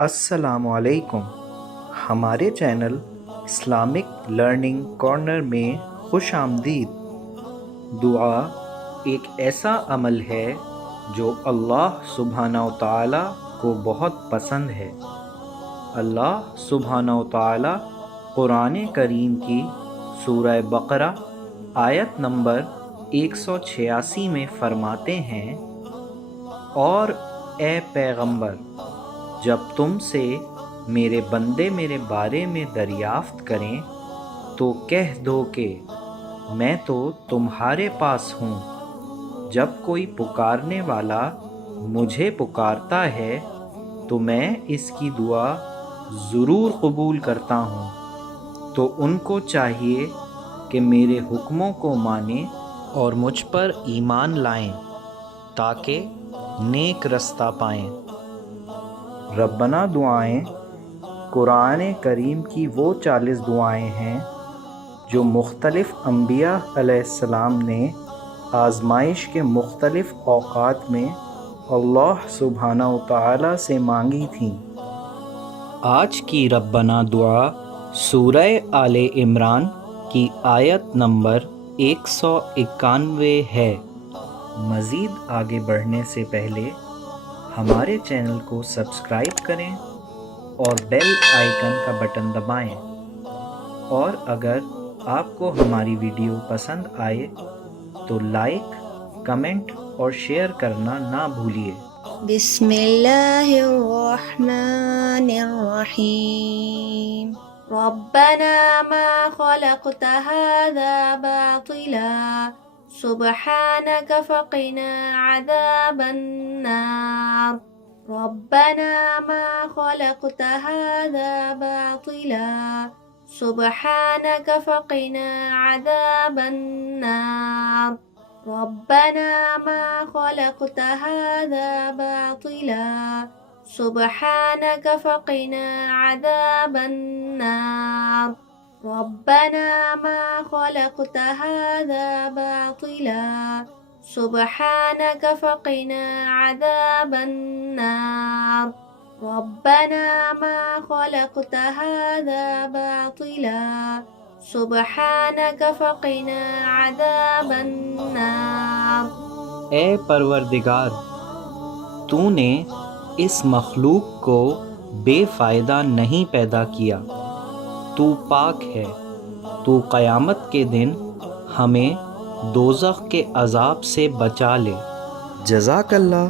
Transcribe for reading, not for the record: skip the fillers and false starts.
अस्सलामुअलैकुम। हमारे channel Islamic learning corner में खुश आमदीद। दुआ एक ऐसा अमल है जो अल्लाह SWT को बहुत पसंद है। अल्लाह SWT कुरान करीम की सूरह बकरा आयत नंबर 186 में फरमाते हैं, और ए पैगंबर, जब तुमसे मेरे बंदे मेरे बारे में दरियाफ्त करें तो कह दो कि मैं तो तुम्हारे पास हूँ। जब कोई पुकारने वाला मुझे पुकारता है तो मैं इसकी दुआ ज़रूर कबूल करता हूँ। तो उनको चाहिए कि मेरे हुक्मों को मानें और मुझ पर ईमान लाएं ताकि नेक रास्ता पाएं। रब्बना दुआएं कुरान करीम की वो 40 दुआएं हैं जो मुख्तलिफ़ अंबिया अलैहिस्सलाम ने आज़माइश के मुख्तलिफ़ औक़ात में अल्लाह सुब्हानहू तआला से मांगी थीं। आज की रब्बना दुआ सूरह आले इमरान की आयत नंबर 191 है। मज़ीद आगे बढ़ने से पहले हमारे चैनल को सब्सक्राइब करें और बेल आइकन का बटन दबाएं। और अगर आपको हमारी वीडियो पसंद आए तो लाइक, कमेंट और शेयर करना ना भूलिए। बिस्मिल्लाहिर्रहमानिर्रहीम। रब्बना मा खलक़ता हाज़ा बातिला सुब्हानक फ़क़िना अज़ाबन्नार। रब्बना मा खलक़ता हाज़ा बातिला सुब्हानक फ़क़िना अज़ाबन्नार। रब्बना मा खलक़ता हाज़ा बातिला सुब्हानक फ़क़िना अज़ाबन्नार। रब्बना मा खलक़ता हाज़ा बातिला सुब्हानक फ़क़िना अज़ाबन्नार। रब्बना मा खलक़ता हाज़ा बातिला सुब्हानक फ़क़िना अज़ाबन्नार। ए परवरदिगार, तूने इस मखलूक को बेफ़ायदा नहीं पैदा किया। तू पाक है। तू क़यामत के दिन हमें दोज़ख के अज़ाब से बचा ले। जज़ाकल्लाह।